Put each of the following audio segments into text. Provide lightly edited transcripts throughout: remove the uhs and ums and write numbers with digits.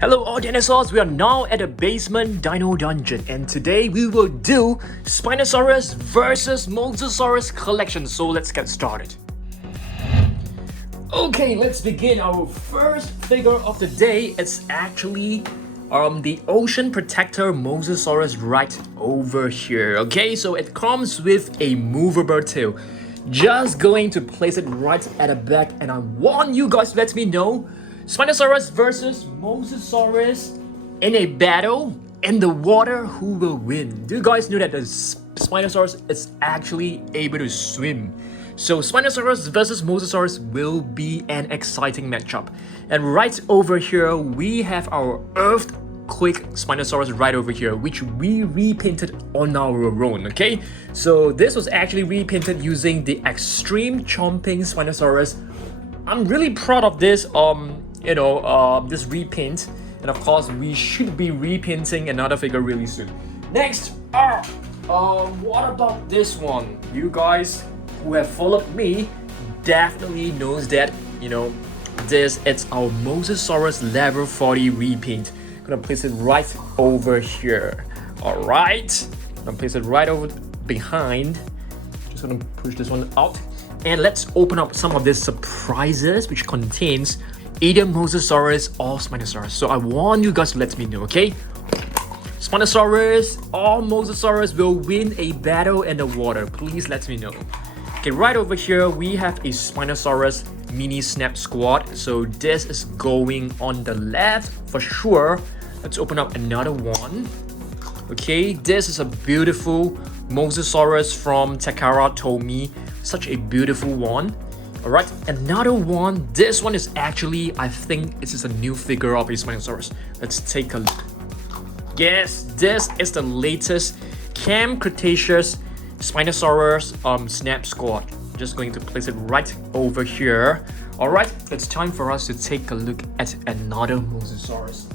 Hello all dinosaurs, we are now at the basement dino dungeon and today we will do Spinosaurus versus Mosasaurus collection, so let's get started. Okay, let's begin. Our first figure of the day is actually the ocean protector Mosasaurus right over here. Okay, so it comes with a movable tail. Just going to place it right at the back, and I want you guys to let me know Spinosaurus versus Mosasaurus in a battle in the water, who will win? Do you guys know that the Spinosaurus is actually able to swim? So Spinosaurus versus Mosasaurus will be an exciting matchup. And right over here we have our earthquake Spinosaurus right over here, which we repainted on our own. Okay, so this was actually repainted using the extreme chomping Spinosaurus. I'm really proud of this this repaint, and of course we should be repainting another figure really soon. Next, what about this one? You guys who have followed me definitely knows that this it's our Mosasaurus level 40 repaint. Gonna place it right over here. All right, gonna place it right over behind. Just gonna push this one out, and let's open up some of these surprises which contains either Mosasaurus or Spinosaurus. So I want you guys to let me know, okay? Spinosaurus or Mosasaurus will win a battle in the water. Please let me know. Okay, right over here we have a Spinosaurus mini snap squad. So this is going on the left for sure. Let's open up another one. Okay, this is a beautiful Mosasaurus from Takara Tomy. Such a beautiful one. Alright, another one. This one is actually, I think this is a new figure of a Spinosaurus. Let's take a look. Yes, this is the latest Camp Cretaceous Spinosaurus snap squad. Just going to place it right over here. Alright, it's time for us to take a look at another Mosasaurus.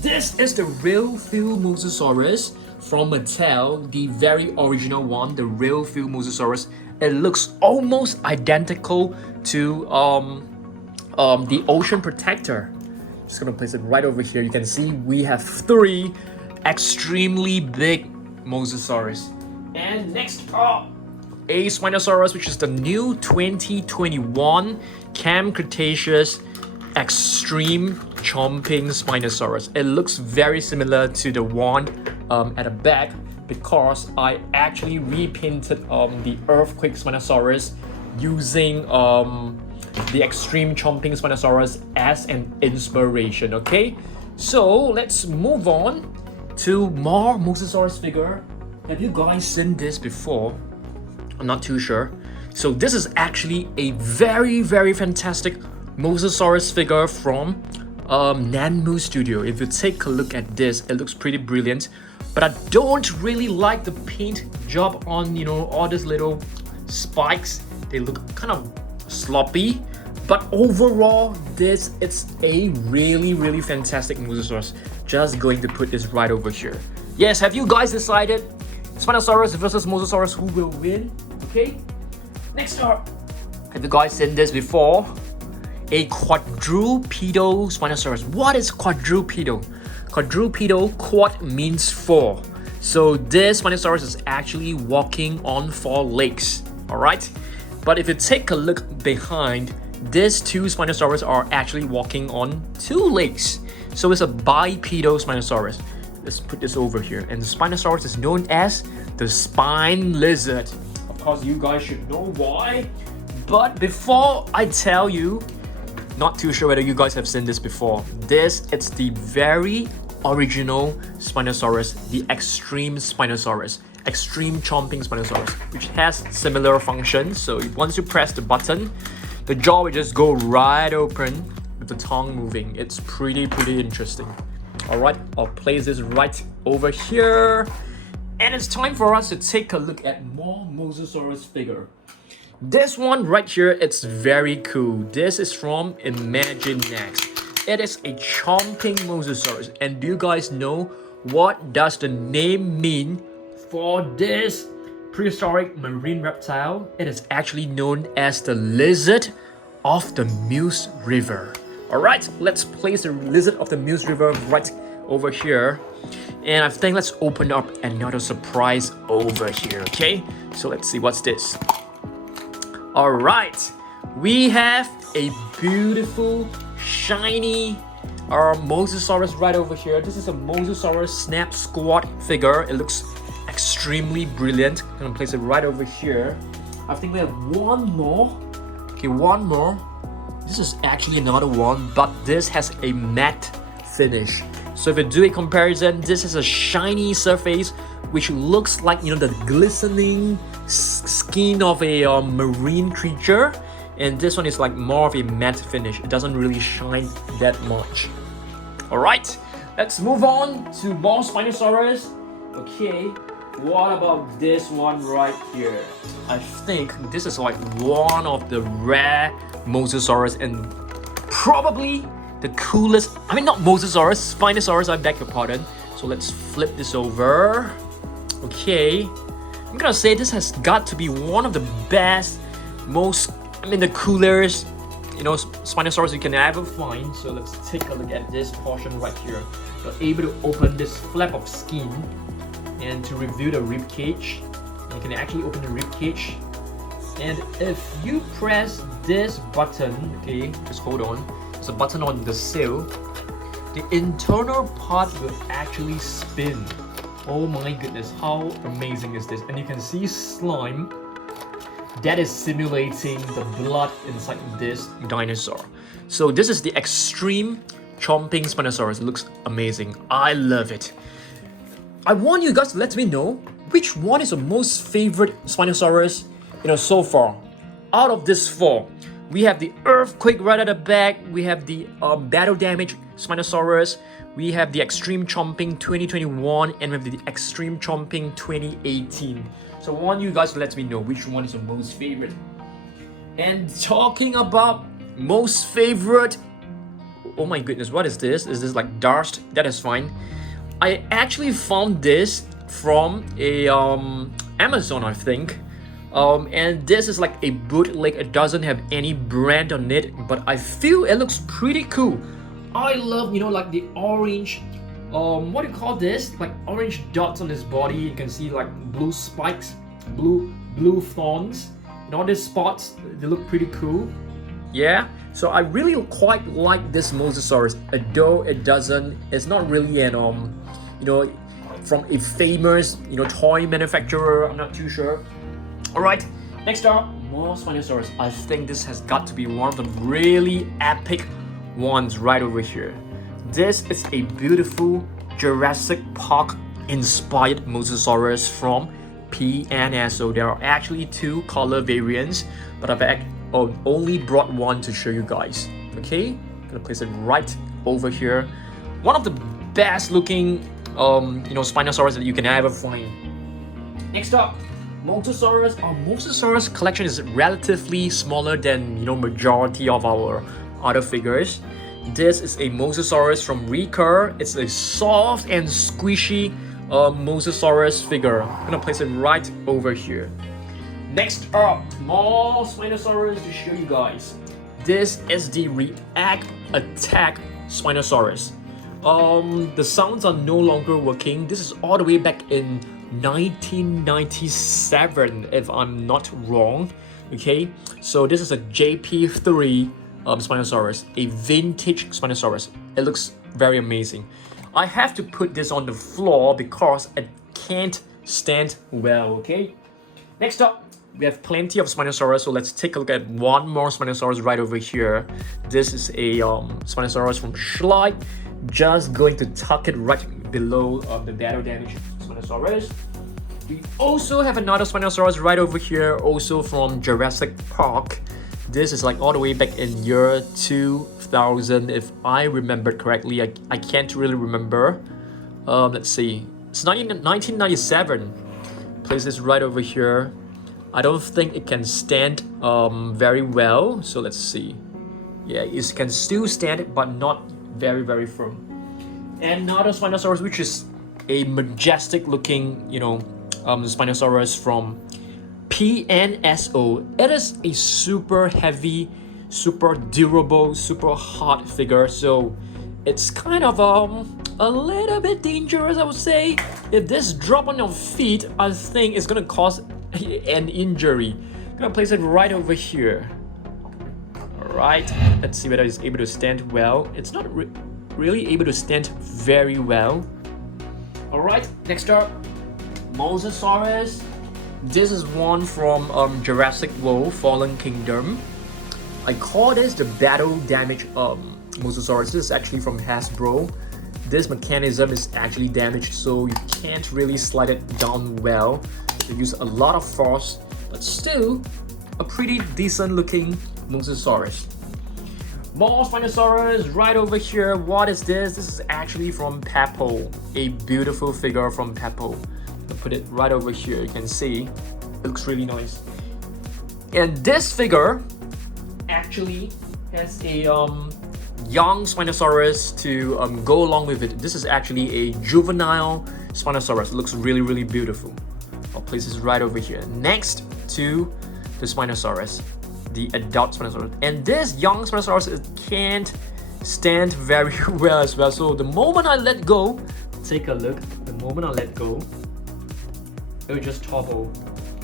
This is the real feel Mosasaurus from Mattel, the very original one, the real feel Mosasaurus. It looks almost identical to the ocean protector. Just gonna place it right over here. You can see we have three extremely big Mosasaurus. And next up, a Spinosaurus, which is the new 2021 Camp Cretaceous Extreme Chomping Spinosaurus. It looks very similar to the one at the back, because I actually repainted the Earthquake Spinosaurus using the Extreme Chomping Spinosaurus as an inspiration. Okay, so let's move on to more Mosasaurus figure. Have you guys seen this before? I'm not too sure. So this is actually a very fantastic Mosasaurus figure from Nanmu Studio. If you take a look at this, it looks pretty brilliant. But I don't really like the paint job on, all these little spikes. They look kind of sloppy. But overall, it's a really fantastic Mosasaurus. Just going to put this right over here. Yes, have you guys decided Spinosaurus versus Mosasaurus, who will win? Okay. Next up, have you guys seen this before? A quadrupedal Spinosaurus. What is quadrupedal? Quadrupedal, quad means four. So this Spinosaurus is actually walking on four legs. Alright? But if you take a look behind, these two Spinosaurus are actually walking on two legs. So it's a bipedal Spinosaurus. Let's put this over here. And the Spinosaurus is known as the spine lizard. Of course, you guys should know why. But before I tell you, not too sure whether you guys have seen this before. It's the very original Spinosaurus, the Extreme Spinosaurus, Extreme Chomping Spinosaurus, which has similar functions. So once you press the button, the jaw will just go right open with the tongue moving. It's pretty interesting. Alright, I'll place this right over here. And it's time for us to take a look at more Mosasaurus figure. This one right here, it's very cool. This is from Imaginext. It is a chomping Mosasaurus. And do you guys know what does the name mean for this prehistoric marine reptile? It is actually known as the lizard of the Muse River. Alright, let's place the Lizard of the Muse River right over here. And I think let's open up another surprise over here, okay? So let's see what's this. Alright, we have a beautiful, shiny Mosasaurus right over here. This is a Mosasaurus Snap Squad figure. It looks extremely brilliant. I'm gonna place it right over here. I think we have one more. Okay, one more. This is actually another one, but this has a matte finish. So if you do a comparison, this is a shiny surface which looks like, you know, the glistening skin of a marine creature, and this one is like more of a matte finish. It doesn't really shine that much. All right, let's move on to more Spinosaurus. Okay, what about this one right here? I think this is like one of the rare Mosasaurus and probably the coolest, I mean not Mosasaurus, Spinosaurus, I beg your pardon. So let's flip this over. Okay, I'm gonna say this has got to be one of the best, most, I mean the coolest, you know, Spinosaurus you can ever find. So let's take a look at this portion right here. You're able to open this flap of skin and to reveal the rib cage. You can actually open the rib cage. And if you press this button, okay, just hold on. There's a button on the sail. The internal part will actually spin. Oh my goodness, how amazing is this? And you can see slime that is simulating the blood inside this dinosaur. So this is the extreme chomping Spinosaurus. It looks amazing. I love it. I want you guys to let me know which one is your most favorite Spinosaurus, you know, so far. Out of this four, we have the earthquake right at the back, we have the battle damage Spinosaurus, we have the extreme chomping 2021, and we have the extreme chomping 2018. So I want you guys to let me know which one is your most favorite. And talking about most favorite, oh my goodness, what is this? Is this like dust? That is fine. I actually found this from a Amazon, I think. And this is like a bootleg. It doesn't have any brand on it, but I feel it looks pretty cool. I love, you know, like the orange, what do you call this? Like orange dots on his body. You can see like blue spikes, blue thorns, and all these spots. They look pretty cool. Yeah, so I really quite like this Mosasaurus, although it's not really an you know, from a famous, you know, toy manufacturer. I'm not too sure. All right, next up, more Spinosaurus. I think this has got to be one of the really epic ones right over here. This is a beautiful Jurassic Park inspired Mosasaurus from PNSO. There are actually two color variants, but I've only brought one to show you guys. Okay, I'm gonna place it right over here. One of the best looking you know, Spinosaurus that you can ever find. Next up, Mosasaurus. Our Mosasaurus collection is relatively smaller than, you know, majority of our other figures. This is a Mosasaurus from Recur. It's a soft and squishy Mosasaurus figure. I'm gonna place it right over here. Next up, more Spinosaurus to show you guys. This is the React Attack Spinosaurus. The sounds are no longer working. This is all the way back in 1997, if I'm not wrong. Okay, so this is a JP3 Spinosaurus, a vintage Spinosaurus. It looks very amazing. I have to put this on the floor because it can't stand well. Okay, next up, we have plenty of Spinosaurus, so let's take a look at one more Spinosaurus right over here. This is a Spinosaurus from Schleich. Just going to tuck it right below the battle damage Spinosaurus. We also have another Spinosaurus right over here, also from Jurassic Park. This is like all the way back in year 2000, if I remember correctly. I can't really remember. Let's see. It's 1997. Place this right over here. I don't think it can stand very well. So let's see. Yeah, it can still stand, but not very firm. And another Spinosaurus, which is a majestic looking, you know, Spinosaurus from PNSO. It is a super heavy super durable, super hard figure. So it's kind of a little bit dangerous, I would say. If this drop on your feet, I think it's gonna cause an injury. I'm gonna place it right over here. Alright, let's see whether it's able to stand well. It's not really able to stand very well. Alright, next up, Mosasaurus. This is one from Jurassic World Fallen Kingdom. I call this the battle damage Mosasaurus. This is actually from Hasbro. This mechanism is actually damaged, so you can't really slide it down well. You use a lot of force, but still a pretty decent looking Mosasaurus. More Spinosaurus right over here. What is this? This is actually from Peppo, a beautiful figure from Peppo. I'll put it right over here. You can see it looks really nice. And this figure actually has a young Spinosaurus to go along with it. This is actually a juvenile Spinosaurus. It looks really beautiful. I'll place this right over here next to the Spinosaurus, the adult Spinosaurus. And this young Spinosaurus, it can't stand very well as well. So the moment I let go, take a look. The moment I let go, it will just topple.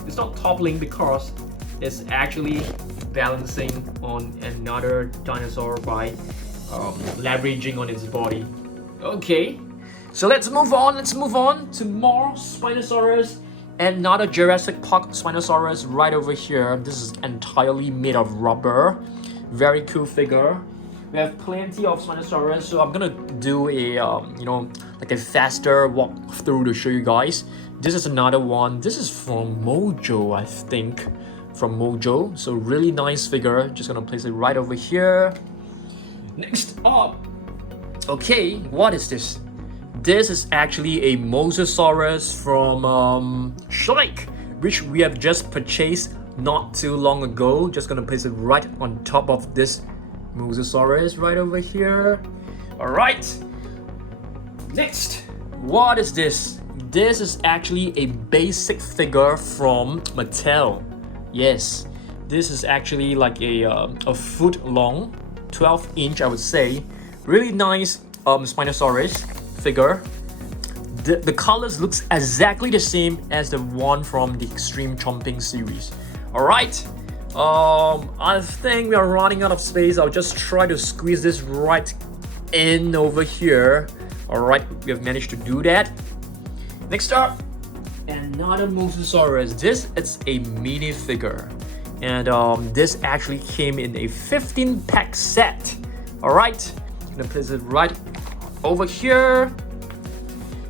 It's not toppling because it's actually balancing on another dinosaur by leveraging on its body. Okay, so let's move on. Let's move on to more Spinosaurus. Another Jurassic Park Spinosaurus right over here. This is entirely made of rubber. Very cool figure. We have plenty of Spinosaurus, so I'm gonna do a like a faster walkthrough to show you guys. This is another one. This is from Mojo, I think, from Mojo. So really nice figure. Just gonna place it right over here. Next up, okay, what is this? This is actually a Mosasaurus from Shrike, which we have just purchased not too long ago. Just gonna place it right on top of this Mosasaurus right over here. Alright, next, what is this? This is actually a basic figure from Mattel. Yes, this is actually like a foot long, 12-inch I would say. Really nice Spinosaurus figure. The colors looks exactly the same as the one from the Extreme Chomping series. Alright, I think we are running out of space. I'll just try to squeeze this right in over here. Alright, we have managed to do that. Next up, another Mosasaurus. This is a mini figure, and this actually came in a 15-pack set. Alright, I'm gonna place it right over here.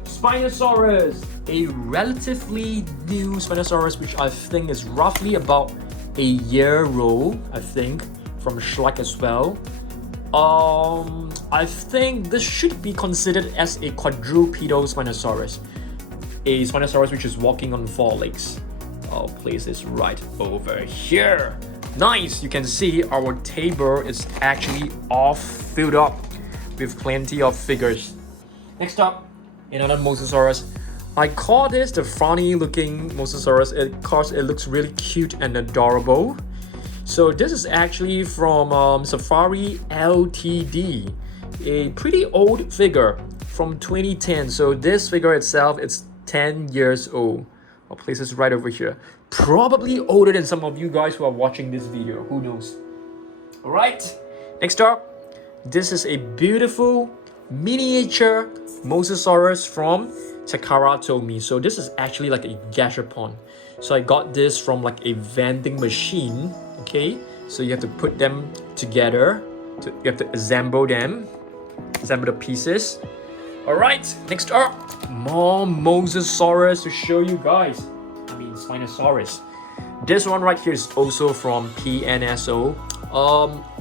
Spinosaurus, a relatively new Spinosaurus, which I think is roughly about a year old, I think, from Shrike as well. I think this should be considered as a quadrupedal Spinosaurus. A Spinosaurus which is walking on four legs. I'll place this right over here. Nice, you can see our table is actually all filled up with plenty of figures. Next up, another Mosasaurus. I call this the funny looking Mosasaurus because it looks really cute and adorable. So this is actually from Safari Ltd, a pretty old figure from 2010. So this figure itself, it's 10 years old. I'll place this right over here. Probably older than some of you guys who are watching this video. Who knows? Alright, next up, this is a beautiful miniature Mosasaurus from Takara Tomy. So this is actually like a gashapon. So I got this from like a vending machine. Okay, so you have to put them together. You have to assemble them, assemble the pieces. Alright, next up, more Mosasaurus to show you guys. I mean Spinosaurus. This one right here is also from PNSO.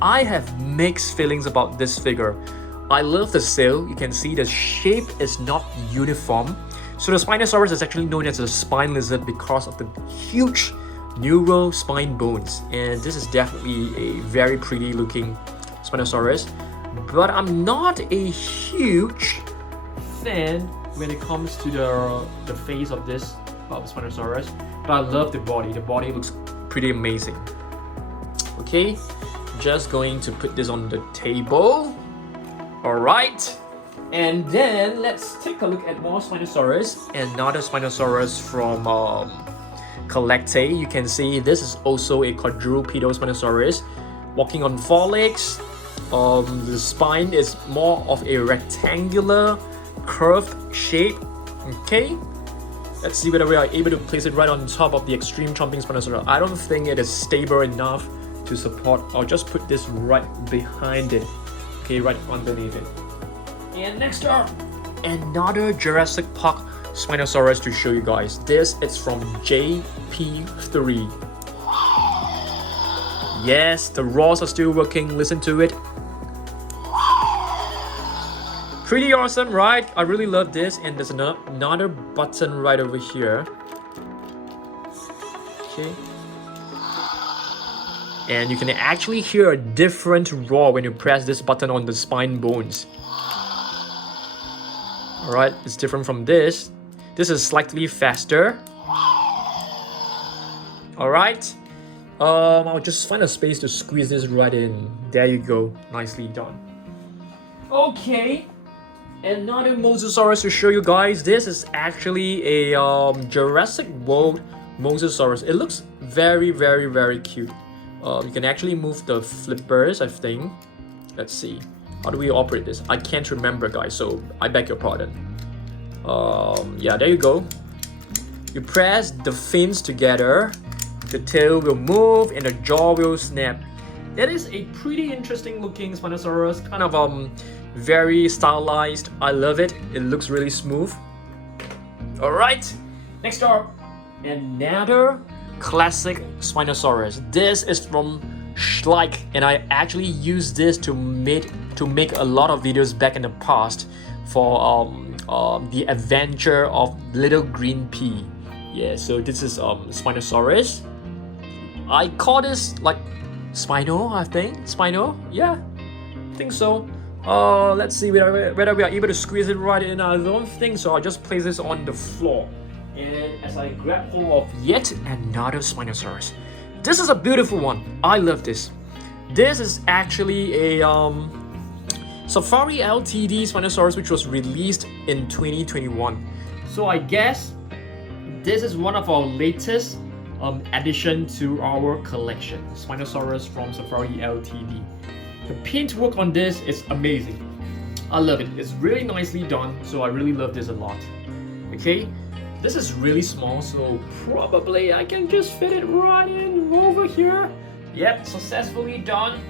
I have mixed feelings about this figure. I love the sail. You can see the shape is not uniform. So the Spinosaurus is actually known as a spine lizard because of the huge neural spine bones. And this is definitely a very pretty looking Spinosaurus. But I'm not a huge fan when it comes to the face of this Spinosaurus. But I love the body. The body looks pretty amazing. Okay, Just going to put this on the table. All right. And then let's take a look at more Spinosaurus. Another Spinosaurus from Collecte. You can see this is also a quadrupedal Spinosaurus, walking on four legs. The spine is more of a rectangular curved shape. Okay, let's see whether we are able to place it right on top of the extreme chomping Spinosaurus. I don't think it is stable enough to support. I'll just put this right behind it. Okay, right underneath it. And next up, another Jurassic Park Spinosaurus to show you guys. This is from JP3. Yes, the roars are still working. Listen to it. Pretty awesome, right? I really love this. And there's another button right over here. Okay. And you can actually hear a different roar when you press this button on the spine bones. Alright, it's different from this. This is slightly faster. Alright. I'll just find a space to squeeze this right in. There you go. Nicely done. Okay. Another Mosasaurus to show you guys. This is actually a Jurassic World Mosasaurus. It looks very, very, very cute. You can actually move the flippers, I think. Let's see. How do we operate this? I can't remember, guys, so I beg your pardon. Yeah, there you go. You press the fins together, the tail will move and the jaw will snap. That is a pretty interesting looking Spinosaurus, kind of very stylized. I love it. It looks really smooth. Alright, next up, another classic Spinosaurus. This is from Schleich, and I actually used this to make a lot of videos back in the past for the adventure of Little Green Pea. Yeah, so this is Spinosaurus. I call this like Spino, I think. Spino? Yeah, I think so. Let's see whether we are able to squeeze it right in. I don't think so. I'll just place this on the floor. And as I grab hold of yet another Spinosaurus. This is a beautiful one. I love this. This is actually a Safari Ltd Spinosaurus, which was released in 2021. So I guess this is one of our latest addition to our collection. Spinosaurus from Safari Ltd. The paint work on this is amazing. I love it. It's really nicely done, so I really love this a lot. Okay, this is really small, so probably I can just fit it right in over here. Yep, successfully done.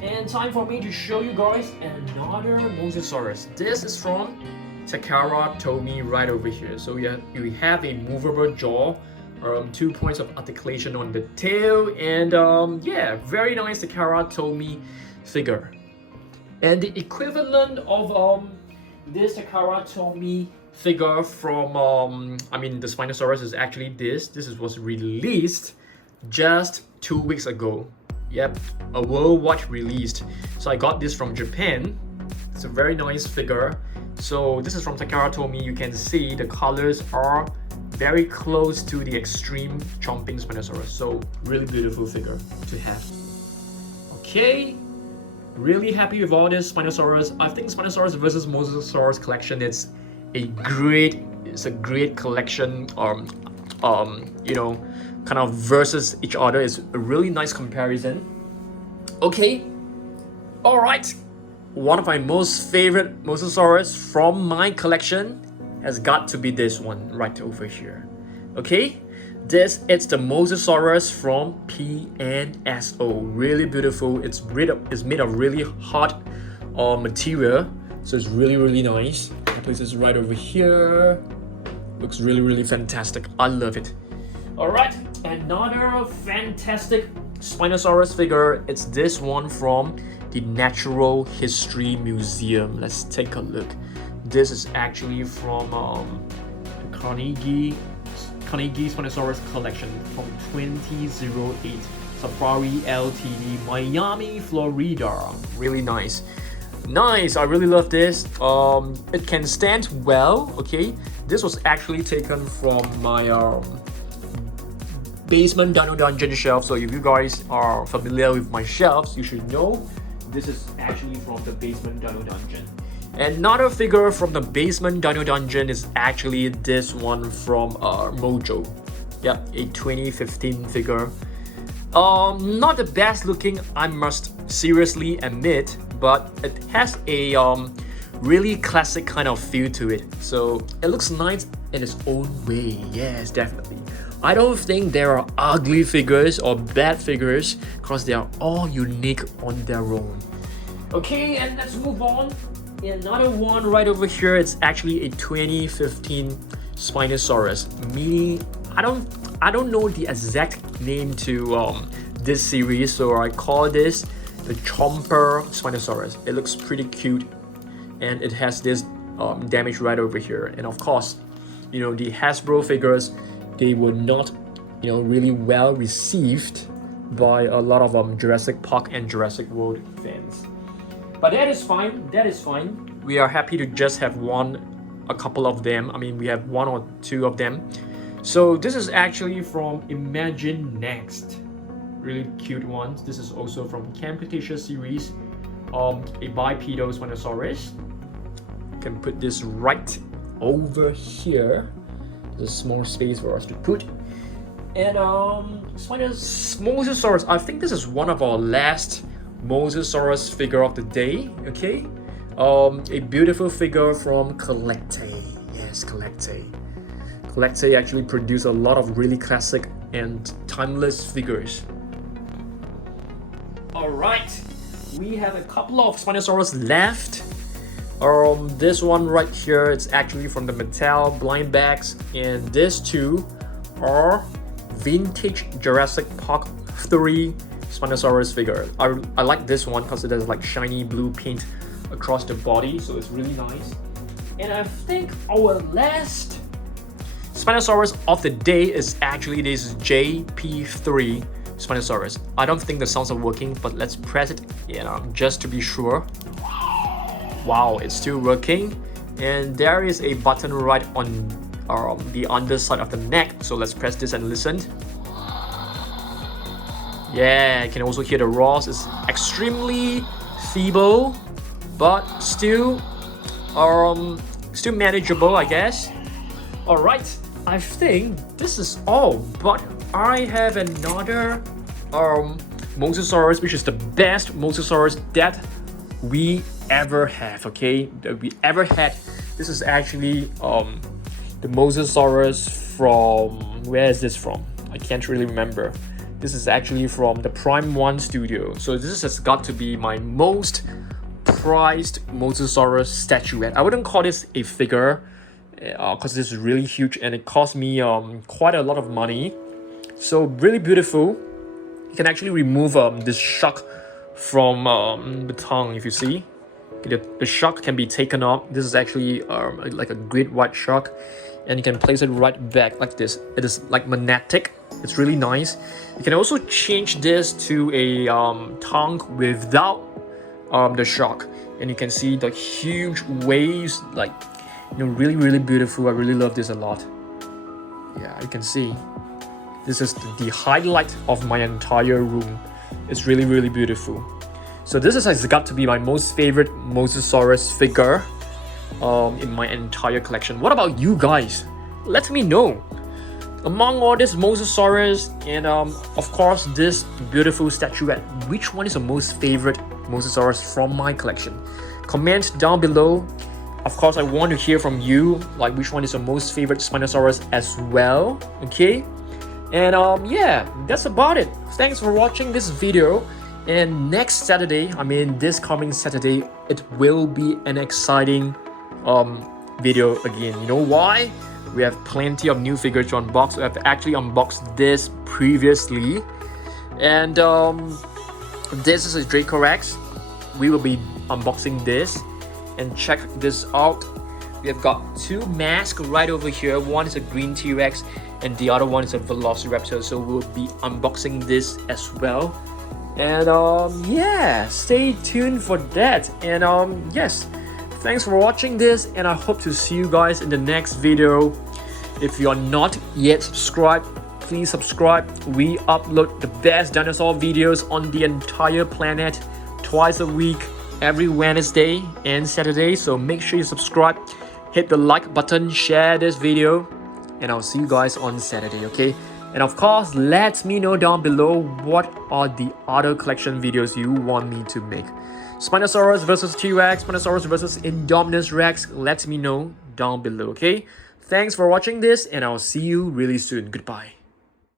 And time for me to show you guys another Mosasaurus. This is from Takara Tomy right over here. So you have a movable jaw, 2 points of articulation on the tail, and yeah, very nice Takara Tomy figure. And the equivalent of this Takara Tomy figure from the Spinosaurus is actually this. Was released just 2 weeks ago. Yep, a worldwide release. So I got this from Japan. It's a very nice figure. So this is from Takara Tomy. You can see the colors are very close to the extreme chomping Spinosaurus. So really beautiful figure to have. Okay, really happy with all this Spinosaurus. I think Spinosaurus versus Mosasaurus collection, it's a great collection. Kind of versus each other. Is a really nice comparison. Okay, all right. One of my most favorite Mosasaurus from my collection has got to be this one right over here. Okay, it's the Mosasaurus from PNSO. Really beautiful. It's made of really hard material, so it's really nice. I place this right over here. Looks really fantastic. I love it. Alright, another fantastic Spinosaurus figure. It's this one from the Natural History Museum. Let's take a look. This is actually from the Carnegie Spinosaurus collection from 2008. Safari Ltd, Miami, Florida. Really nice. Nice, I really love this. It can stand well, okay? This was actually taken from my basement Dino Dungeon shelf. So if you guys are familiar with my shelves, you should know this is actually from the basement Dino Dungeon. Another figure from the basement Dino Dungeon is actually this one from Mojo. Yep, a 2015 figure. Not the best looking, I must seriously admit, but it has a really classic kind of feel to it. So it looks nice in its own way. Yes, definitely. I don't think there are ugly figures or bad figures because they are all unique on their own. Okay, and let's move on. Another one right over here, it's actually a 2015 Spinosaurus. Meaning, I don't know the exact name to this series, so I call this the Chomper Spinosaurus. It looks pretty cute, and it has this damage right over here. And of course, you know, the Hasbro figures, they were not, you know, really well received by a lot of Jurassic Park and Jurassic World fans. But that is fine, that is fine. We are happy to just have a couple of them. I mean, we have one or two of them. So this is actually from Imagine Next. Really cute ones. This is also from Camp Cretaceous series. A bipedal Spinosaurus. You can put this right over here. There's a small space for us to put. And Mosasaurus. I think this is one of our last Mosasaurus figure of the day. Okay, a beautiful figure from Collecte. Yes, Collecte. Collecte actually produced a lot of really classic and timeless figures. All right, we have a couple of Spinosaurus left. This one right here, it's actually from the Mattel blind bags, and these two are vintage Jurassic Park 3 Spinosaurus figure. I like this one because it has like shiny blue paint across the body, so it's really nice. And I think our last Spinosaurus of the day is actually this JP3 Spinosaurus. I don't think the sounds are working, but let's press it, you know, just to be sure. Wow, it's still working. And there is a button right on the underside of the neck. So let's press this and listen. Yeah, you can also hear the roars. It's extremely feeble, but still manageable, I guess. All right, I think this is all, but I have another Mosasaurus, which is the best Mosasaurus that we ever have. Okay, that we ever had. This is actually the Mosasaurus from, where is this from? I can't really remember. This is actually from the Prime 1 studio. So this has got to be my most prized Mosasaurus statuette. I wouldn't call this a figure because this is really huge and it cost me quite a lot of money. So really beautiful. You can actually remove this shock from the tongue, if you see. The shock can be taken off. This is actually like a great white shock, and you can place it right back like this. It is like magnetic. It's really nice. You can also change this to a tongue without the shock, and you can see the huge waves, like, you know, really beautiful. I really love this a lot. Yeah, you can see this is the highlight of my entire room. It's really beautiful. So this has got to be my most favorite Mosasaurus figure in my entire collection. What about you guys? Let me know. Among all this Mosasaurus and of course this beautiful statuette, which one is the most favorite Mosasaurus from my collection? Comment down below. Of course, I want to hear from you, like which one is the most favorite Spinosaurus as well. Okay, and yeah, that's about it. Thanks for watching this video. And next Saturday, I mean this coming Saturday, it will be an exciting video again. You know why? We have plenty of new figures to unbox. We have actually unboxed this previously, and this is a Draco Rex. We will be unboxing this, and check this out. We have got two masks right over here. One is a green T-Rex and the other one is a Velociraptor, so we'll be unboxing this as well. And yeah, stay tuned for that. And yes, thanks for watching this, and I hope to see you guys in the next video. If you are not yet subscribed, please subscribe. We upload the best dinosaur videos on the entire planet twice a week, every Wednesday and Saturday. So make sure you subscribe, hit the like button, share this video, and I'll see you guys on Saturday, okay? And of course, let me know down below what are the other collection videos you want me to make. Spinosaurus versus T-Rex, Spinosaurus versus Indominus Rex. Let me know down below, okay? Thanks for watching this, and I'll see you really soon. Goodbye.